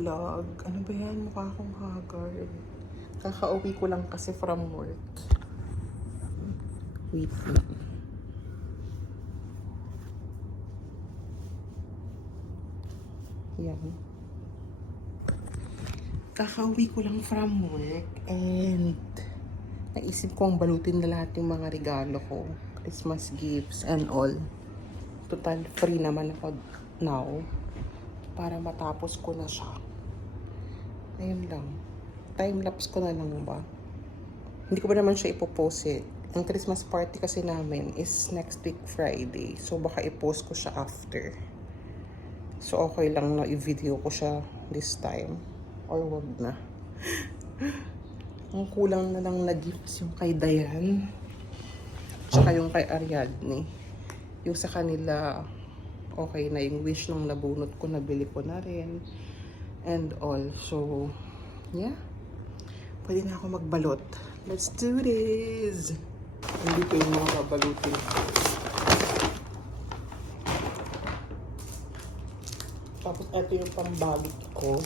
vlog. Ano ba yan? Mukha akong haggard. Kakauwi ko lang kasi from work. Wait lang. Yan. Kakauwi ko lang from work and naisip kong balutin na lahat yung mga regalo ko. Christmas gifts and all. Total free naman ako now. Para matapos ko na siya. Ayun lang. Time-lapse ko na lang ba? Hindi ko ba naman siya ipopost eh. Ang Christmas party kasi namin is next week Friday. So baka i-post ko siya after. So okay lang na i-video ko siya this time. Or wag na. Ang kulang na lang na gifts yung kay Dayan. Tsaka yung kay Ariadne. Yung sa kanila, okay na yung wish nung nabunot ko, nabili ko na rin. And all. So, yeah. Pwede na ako magbalot. Let's do this! Hindi ko yung mga babalutin. Tapos, ito yung pambalot ko.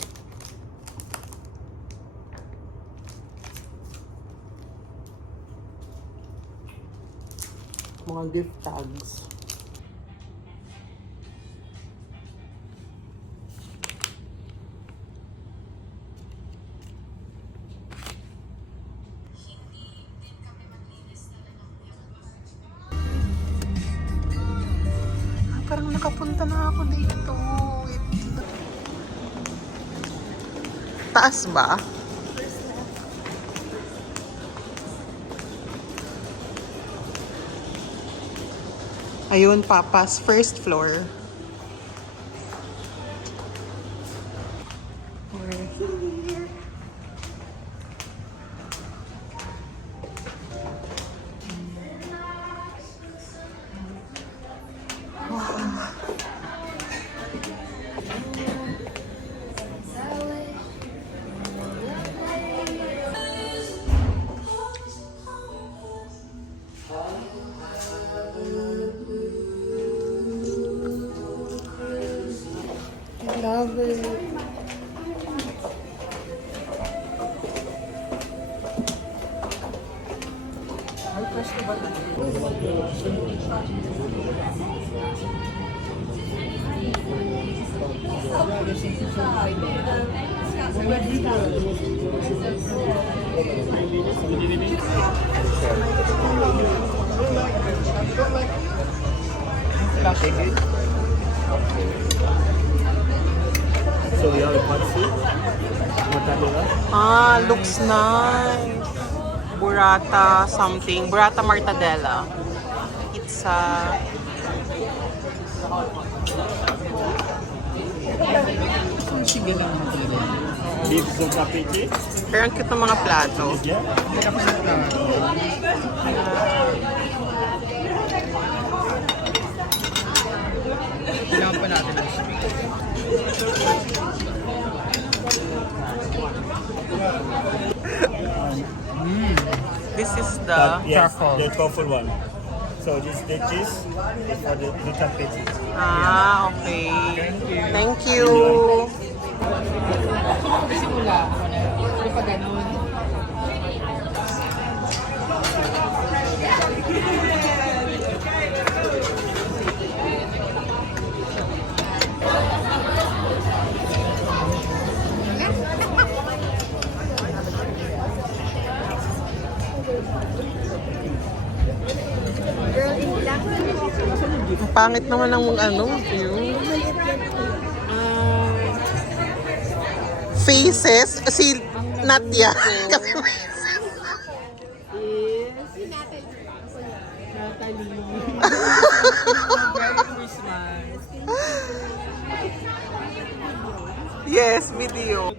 Mga gift tags. Parang nakapunta na ako dito. Taas ba? Ayun, papas. First floor. We're here. Love it. Ay, fresh na ba? So we have a hot seat, mortadella. Ah, looks nice. Burrata something. Burrata mortadella. Pizza. Beef zocapete. Pero ang cute ng mga plato. Yeah. Kailangan pa natin ang This is the Yes, truffle. the truffle one. So this the cheese for the zocapete. Ah, okay. Thank you. simula. Hindi pa ganun. Ang pangit naman ng ano, view. Faces, si Natya. Yes, video.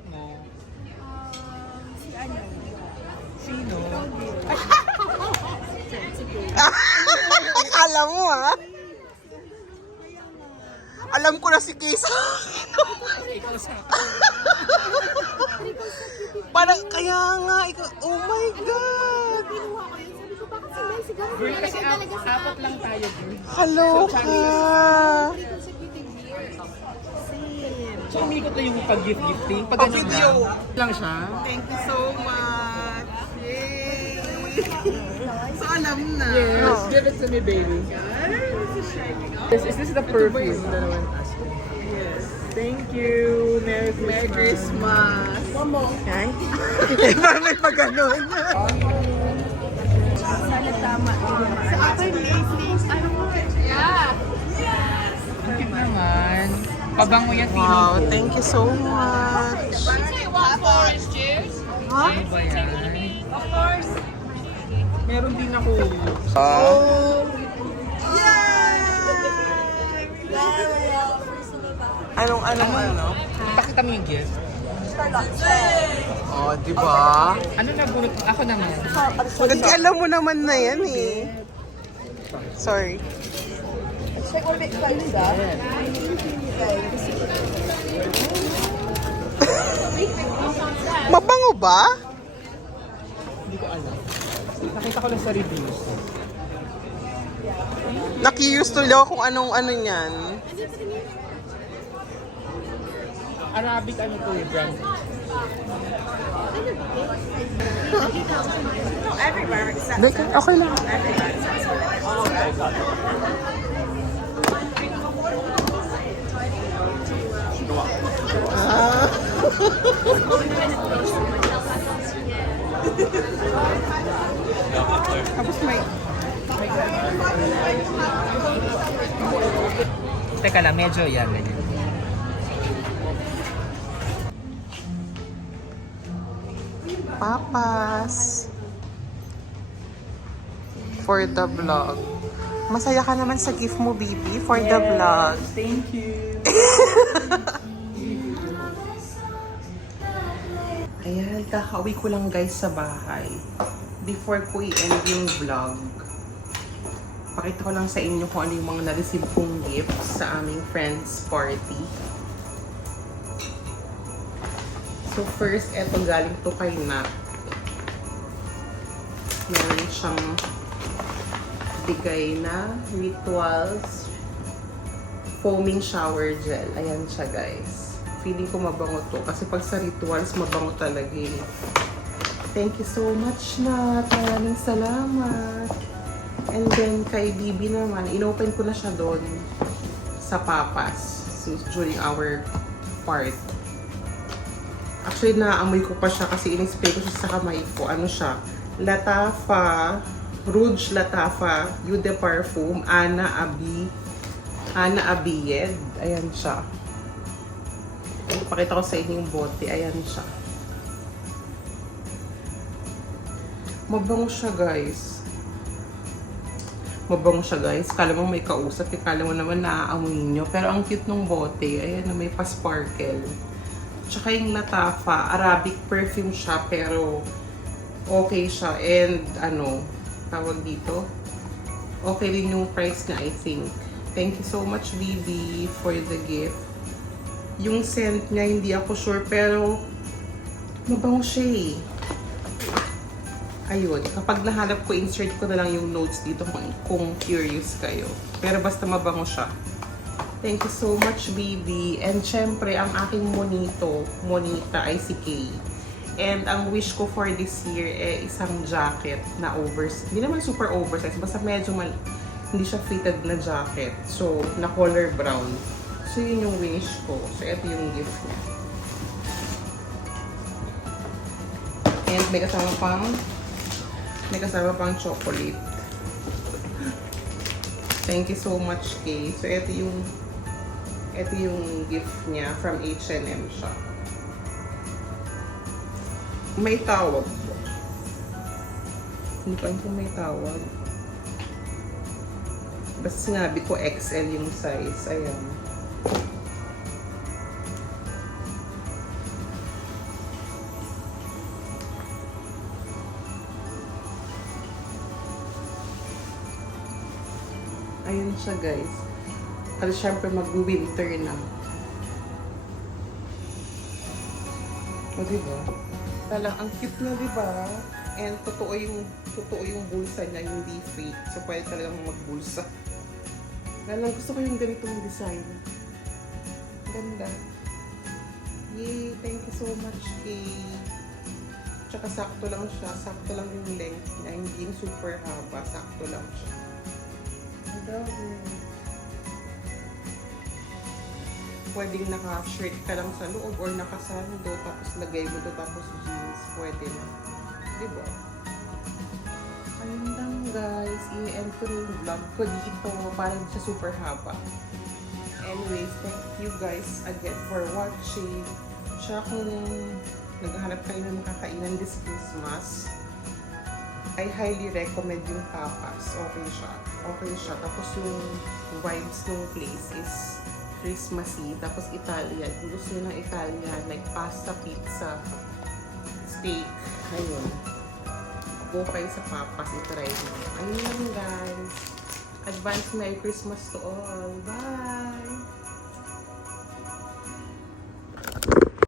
Sino? Akala mo ha? Alam ko na si Kisa. Ikaw sa Parang kaya nga, ikaw, oh my God. girl kasi apat lang tayo, girl. Hello ka. So, umikot na yung pag-gift-gifting. Pag ganun video. lang siya. Thank you so much! Yay! So, alam na. Yes, give it to me, baby. Is this the perfume? Yes. Thank you. Merry Merry Christmas! Yan. Parang may pag-ganon. Ang cute naman. Pabango yan, Wow, feeling ko. thank you so much. Ano ba yan? Meron din ako. Ano? Pakita mo yung gift. Oh, di ba? Ano nabunot? Ako naman. Kasi alam mo naman na yan eh. Sorry. Mabango ba? Hindi ko alam. Nakita ko lang sa reviews. Na-curious tuloy ako kung anong ano niyan. Arabic ano to yung brand? Okay lang. Tapos may Teka lang, medyo yan. Ganyan. papas for the vlog. Masaya ka naman sa gift mo, baby, for the vlog. Thank you. Ayan, kakauwi ko lang guys sa bahay. Before ko i-end yung vlog, pakita ko lang sa inyo kung ano yung mga na-receive kong gifts sa aming friends party. So first, eto galing to kay Nat. Meron siyang bigay na Rituals foaming shower gel. Ayan siya guys. Feeling ko mabango to. Kasi pag sa Rituals, mabango talaga eh. Thank you so much, Nat. Maraming salamat. And then, kay Bibi naman, inopen ko na siya doon sa Papas. So, during our part. Actually, naamoy ko pa siya kasi in-spray ko siya sa kamay ko. Ano siya? Latafa, Rouge Latafa, Eau de Parfum, Ana Abiyed. Ayan siya. Pakita ko sa inyo yung bote. Ayan siya. Mabango siya, guys. Mabango siya, guys. Kala mo may kausap. Kala mo naman naaamoy nyo. Pero ang cute ng bote. Ayan, may pa-sparkle. Tsaka yung Latafa. Arabic perfume siya. Pero okay siya. And ano, tawag dito. Okay din yung price niya, I think. Thank you so much, Bibi, for the gift. Yung scent niya, hindi ako sure. Pero mabango siya eh. Ayun, kapag nahanap ko, insert ko na lang yung notes dito kung curious kayo. Pero basta mabango siya. Thank you so much, baby. And syempre, ang aking monita ay si Kay. And ang wish ko for this year isang jacket na oversize. Hindi naman super oversized, basta medyo hindi siya fitted na jacket. So, na color brown. So, yun yung wish ko. So, ito yung gift niya. And may kasama pang chocolate. Thank you so much, Kay. So, ito yung gift niya from H&M siya. May tawag po. Hindi ko alam kung may tawag. Basta sinabi ko XL yung size. Ayan. Ayan siya, guys. Kasi syempre mag-winter na. O, diba? Talang, ang cute na, diba? And totoo yung bulsa niya, hindi fake. So, pwede talagang magbulsa. Talang, gusto ko yung ganitong design. Ganda. Yay! Thank you so much, Kay. Tsaka sakto lang siya. Sakto lang yung length niya. Hindi yung super haba. Sakto lang siya. I love it. Pwedeng naka-shirt ka lang sa loob or nakasando. Tapos lagay mo to tapos jeans. Pwede na. Diba? Ayun lang guys. I-end ko na yung vlog ko dito. Para hindi siya super haba. Anyways, thank you guys again for watching. Siya kung naghahanap kayo ng makakainan this Christmas, I highly recommend yung tapas. Okay siya. Okay siya. Tapos yung vibes ng place is Christmassy. Tapos Italian. Kung gusto nyo ng Italian, like pasta, pizza, steak. Ayun. Go kayo sa tapas. I-try nyo. Ayun lang guys. Advance Merry Christmas to all. Bye!